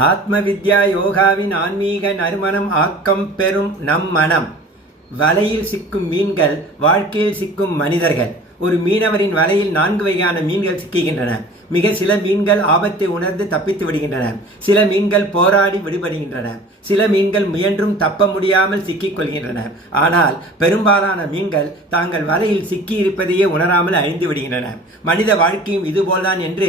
ஆத்ம வித்யா யோகாவின் ஆன்மீக நறுமணம் ஆக்கம் பெறும் நம் மனம். வலையில் சிக்கும் மீன்கள், வாழ்க்கையில் சிக்கும் மனிதர்கள். ஒரு மீனவரின் வலையில் 4 வகையான மீன்கள் சிக்குகின்றன. மிக சில மீன்கள் ஆபத்தை உணர்ந்து தப்பித்து விடுகின்றன. சில மீன்கள் போராடி விடுபடுகின்றன. சில மீன்கள் முயன்றும் தப்ப முடியாமல் சிக்கிக் கொள்கின்றன. ஆனால் பெரும்பாலான மீன்கள் தாங்கள் வலையில் சிக்கி இருப்பதையே உணராமல் அழிந்து விடுகின்றன. மனித வாழ்க்கையும் இதுபோல்தான் என்று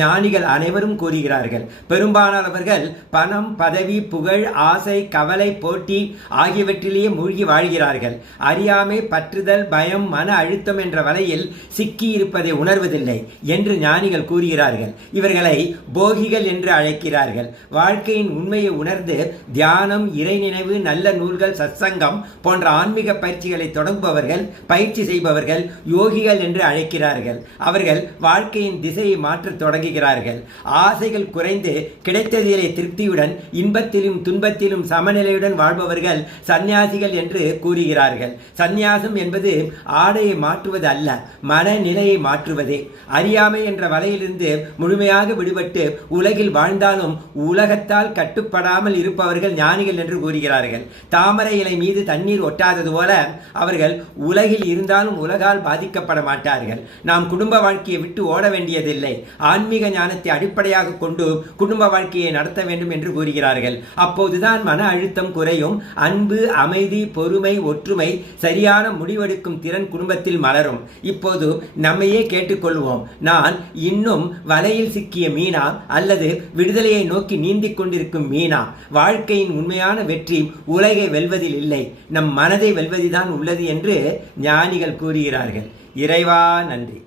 ஞானிகள் அனைவரும் கூறுகிறார்கள். பெரும்பாலானவர்கள் பணம், பதவி, புகழ், ஆசை, கவலை, போட்டி ஆகியவற்றிலேயே மூழ்கி வாழ்கிறார்கள். அறியாமை, பற்றுதல், பயம், மன அழுத்தம் என்ற வலையில் சிக்கி இருப்பதை உணர்வதில்லை என்று ஞானிகள் கூறுகிறார்கள். இவர்களை போகிகள் என்று அழைக்கிறார்கள். வாழ்க்கையின் உண்மையை உணர்ந்து தியானம், இறை நினைவு, நல்ல நூல்கள், சத்சங்கம் போன்ற ஆன்மீக பயிற்சிகளை தொடங்குபவர்கள், பயிற்சி செய்பவர்கள் யோகிகள் என்று அழைக்கிறார்கள். அவர்கள் வாழ்க்கையின் திசையை மாற்றத் தொடங்குகிறார்கள். ஆசைகள் குறைந்து கிடைத்ததிலே திருப்தியுடன் இன்பத்திலும் துன்பத்திலும் சமநிலையுடன் வாழ்பவர்கள் சந்நியாசிகள் என்று கூறுகிறார்கள். சந்நியாசம் என்பது ஆடையை மாற்றுவது அல்ல, மனநிலையை மாற்றுவதே. அறியாமை என்ற வலையிலிருந்து முழுமையாக விடுபட்டு உலகில் வாழ்ந்தாலும் உலகத்தால் கட்டுப்படாமல் இருப்பவர்கள் ஞானிகள் என்று கூறுகிறார்கள். தாமரை இலை மீது தண்ணீர் ஒட்டாதது போல அவர்கள் உலகில் இருந்தாலும் உலகால் பாதிக்கப்பட மாட்டார்கள். நாம் குடும்ப வாழ்க்கையை விட்டு ஓட வேண்டியதில்லை. ஆன்மீக ஞானத்தை அடிப்படையாக கொண்டு குடும்ப வாழ்க்கையை நடத்த வேண்டும் என்று கூறுகிறார்கள். அப்போதுதான் மன அழுத்தம் குறையும். அன்பு, அமைதி, பொறுமை, ஒற்றுமை, சரியான முடிவெடுக்கும் திறன் குடும்பத்தில் மலரும். இப்போது நம்மையே கேட்டுக்கொள்வோம். நான் இன்னும் வலையில் சிக்கிய மீனா அல்லது விடுதலையை நோக்கி நீந்திக் கொண்டிருக்கும் மீனா? வாழ்க்கையின் உண்மையான வெற்றி உலகை வெல்வதில் இல்லை, நம் மனதை வெல்வதில்தான் உள்ளது என்று ஞானிகள் கூறுகிறார்கள். இறைவா நன்றி.